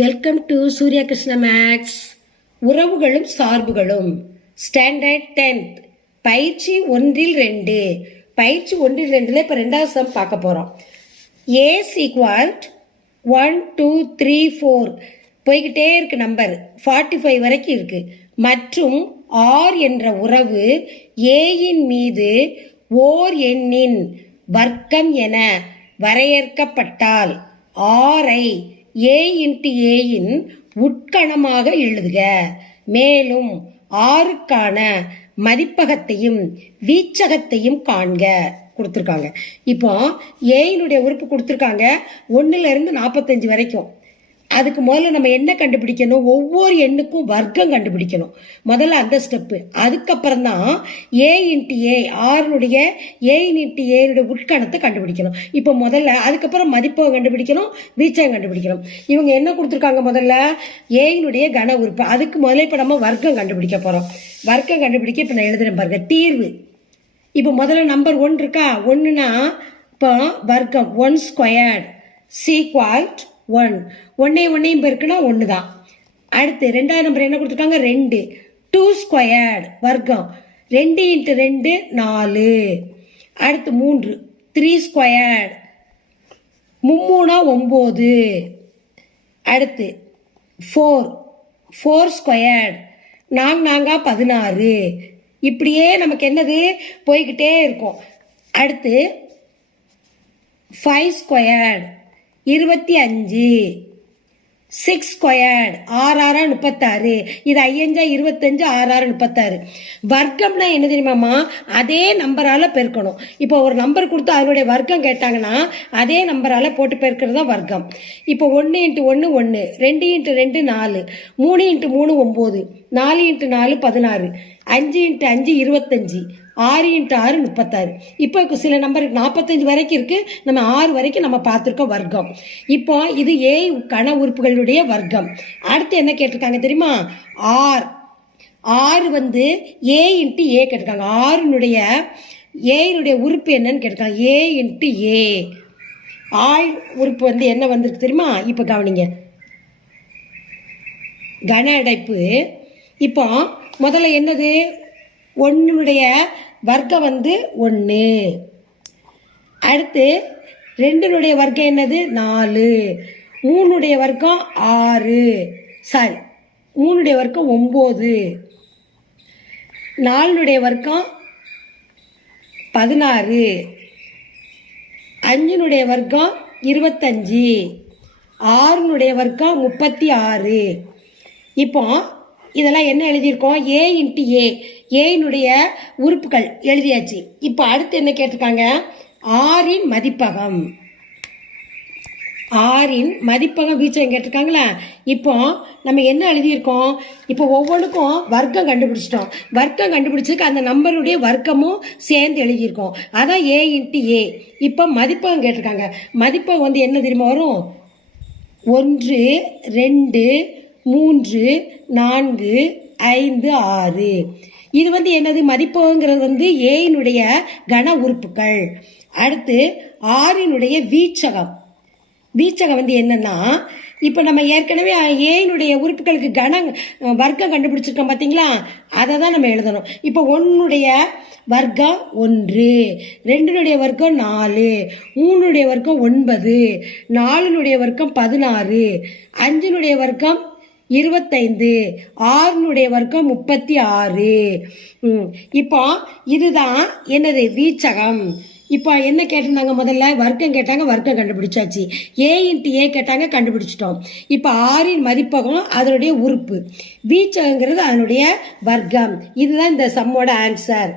Welcome to Surya Krishna maths உறவுகளும் சார்புகளும். Standard tenth பயிற்சி ஒன்றில் ரெண்டு. பயிற்சி ஒன்றில் ரெண்டில் இப்போ ரெண்டாவது சம் பார்க்க போகிறோம் as equal one two three four போய்கிட்டே இருக்கு நம்பர் ஃபார்ட்டி ஃபைவ் வரைக்கும் இருக்கு. மற்றும் ஆர் என்ற உறவு ஏயின் மீது ஓர் எண்ணின் வர்க்கம் என வரையறுக்கப்பட்டால் ஆரை ஏ இன்ட்டு ஏயின் உட்கணமாக எழுதுக. மேலும் ஆறுக்கான மதிப்பகத்தையும் வீச்சகத்தையும் காண்க. கொடுத்துருக்காங்க. இப்போ ஏயினுடைய உறுப்பு கொடுத்துருக்காங்க. ஒன்றுலேருந்து நாற்பத்தஞ்சு வரைக்கும். அதுக்கு முதல்ல நம்ம என்ன கண்டுபிடிக்கணும்? ஒவ்வொரு எண்ணுக்கும் வர்க்கம் கண்டுபிடிக்கணும். முதல்ல அந்த ஸ்டெப்பு அதுக்கப்புறம் தான் A into A ஆறுனுடைய A into ஏனுடைய உட்கணத்தை கண்டுபிடிக்கணும். இப்போ முதல்ல அதுக்கப்புறம் மதிப்பை கண்டுபிடிக்கணும் வீச்சம் கண்டுபிடிக்கணும். இவங்க என்ன கொடுத்துருக்காங்க முதல்ல? ஏயினுடைய கன உறுப்பு. அதுக்கு முதல்ல இப்போ நம்ம வர்க்கம் கண்டுபிடிக்க போகிறோம் வர்க்கம் கண்டுபிடிக்க இப்போ நான் எழுதுகிறேன் பாருங்க. தீர்வு. இப்போ முதல்ல நம்பர் ஒன் இருக்கா? ஒன்றுனா இப்போ வர்க்கம் ஒன் ஸ்கொயர்ட் சீக்வால்ட் ஒன். ஒன்னே ஒன்னையும் பெருக்குனா ஒன்று தான் அடுத்து ரெண்டாவது நம்பர் என்ன கொடுத்துருக்காங்க? ரெண்டு. டூ ஸ்கொயர்டு வர்க்கம். ரெண்டு இன்ட்டு ரெண்டு நாலு. அடுத்து மூன்று. த்ரீ ஸ்கொயர்ட் மும்மூணா ஒம்பது. அடுத்து ஃபோர் ஃபோர் ஸ்கொயர்டு நாங் நாங்கா பதினாறு. இப்படியே நமக்கு என்னது? போய்கிட்டே இருக்கும். அடுத்து ஃபைவ் ஸ்கொயர்டு இருபத்தி அஞ்சு. சிக்ஸ் ஸ்கொயர் ஆறு ஆறா முப்பத்தாறு. இது ஐயஞ்சா இருபத்தஞ்சு ஆறு ஆறு முப்பத்தாறு. வர்க்கம்னா என்ன தெரியுமாம்மா அதே நம்பரால் பெருக்கணும். இப்போ ஒரு நம்பர் கொடுத்து அதனுடைய வர்க்கம் கேட்டாங்கன்னா அதே நம்பரால் போட்டு பெருக்கிறது தான் வர்க்கம். இப்போ ஒன்று இன்ட்டு ஒன்று ஒன்று ரெண்டு இன்ட்டு ரெண்டு நாலு. மூணு இன்ட்டு மூணு ஒம்பது. நாலு இன்ட்டு நாலு பதினாறு. அஞ்சு இன்ட்டு அஞ்சு இருபத்தஞ்சி ஆறு இன்ட்டு ஆறு முப்பத்தாறு. இப்போ சில நம்பருக்கு நாற்பத்தஞ்சு வரைக்கும் இருக்குது நம்ம ஆறு வரைக்கும் நம்ம பார்த்துருக்கோம் வர்க்கம். இப்போ இது ஏ கண உறுப்புகளுடைய வர்க்கம். அடுத்து என்ன கேட்டிருக்காங்க தெரியுமா? ஆர். ஆறு வந்து ஏ இன்ட்டு ஏ கேட்டிருக்காங்க. ஆறுனுடைய ஏனுடைய உறுப்பு என்னன்னு கேட்டிருக்காங்க. ஏ இன்ட்டு ஏ ஆள் உறுப்பு வந்து என்ன வந்திருக்கு தெரியுமா? இப்போ கவனிங்க. கன அடைப்பு இப்போ முதல்ல என்னது? ஒன்றுடைய வர்க்கம் வந்து ஒன்று அடுத்து ரெண்டுனுடைய வர்க்கம் என்னது? நாலு. மூணுடைய வர்க்கம் ஆறு. சாரி மூணுடைய வர்க்கம் ஒம்பது. நாலுனுடைய வர்க்கம் பதினாறு. அஞ்சினுடைய வர்க்கம் இருபத்தஞ்சி. ஆறுனுடைய வர்க்கம் முப்பத்தி ஆறு. இப்போ இதெல்லாம் என்ன எழுதியிருக்கோம்? ஏ இன்ட்டு ஏ ஏயினுடைய உறுப்புகள் எழுதியாச்சு. இப்போ அடுத்து என்ன கேட்டிருக்காங்க? ஆறின் மதிப்பகம். ஆறின் மதிப்பகம் வீச்சகம் கேட்டிருக்காங்களா? இப்போ நம்ம என்ன எழுதியிருக்கோம்? இப்போ ஒவ்வொன்றுக்கும் வர்க்கம் கண்டுபிடிச்சிட்டோம். வர்க்கம் கண்டுபிடிச்சதுக்கு அந்த நம்பருடைய வர்க்கமும் சேர்ந்து எழுதியிருக்கோம். அதான் ஏ இன்ட்டு ஏ இப்போ மதிப்பகம் கேட்டிருக்காங்க. மதிப்பகம் வந்து என்ன தெரியுமா வரும்? ஒன்று ரெண்டு மூன்று நான்கு ஐந்து ஆறு. இது வந்து என்னது? மதிப்புங்கிறது வந்து ஏயினுடைய கன உறுப்புகள். அடுத்து ஆறினுடைய வீச்சகம். வீச்சகம் வந்து என்னன்னா இப்போ நம்ம ஏற்கனவே ஏயினுடைய உறுப்புகளுக்கு கன வர்க்கம் கண்டுபிடிச்சிருக்கோம் பார்த்தீங்களா அதை தான் நம்ம எழுதணும். இப்போ ஒன்னுடைய வர்க்கம் ஒன்று ரெண்டுனுடைய வர்க்கம் நாலு மூணுடைய வர்க்கம் ஒன்பது நாலுனுடைய வர்க்கம் பதினாறு அஞ்சினுடைய வர்க்கம் இருபத்தைந்து. ஆறுனுடைய வர்க்கம் முப்பத்தி ஆறு இப்போ இதுதான் என்னது வீச்சகம். இப்போ என்ன கேட்டிருந்தாங்க முதல்ல? வர்க்கம் கேட்டாங்க வர்க்கம் கண்டுபிடிச்சாச்சு. ஏ இன்ட்டு ஏ கேட்டாங்க கண்டுபிடிச்சிட்டோம். இப்போ ஆறின் மதிப்பகம் அதனுடைய உறுப்பு. வீச்சகங்கிறது அதனுடைய வர்க்கம். இதுதான் இந்த சம்மோட ஆன்சர்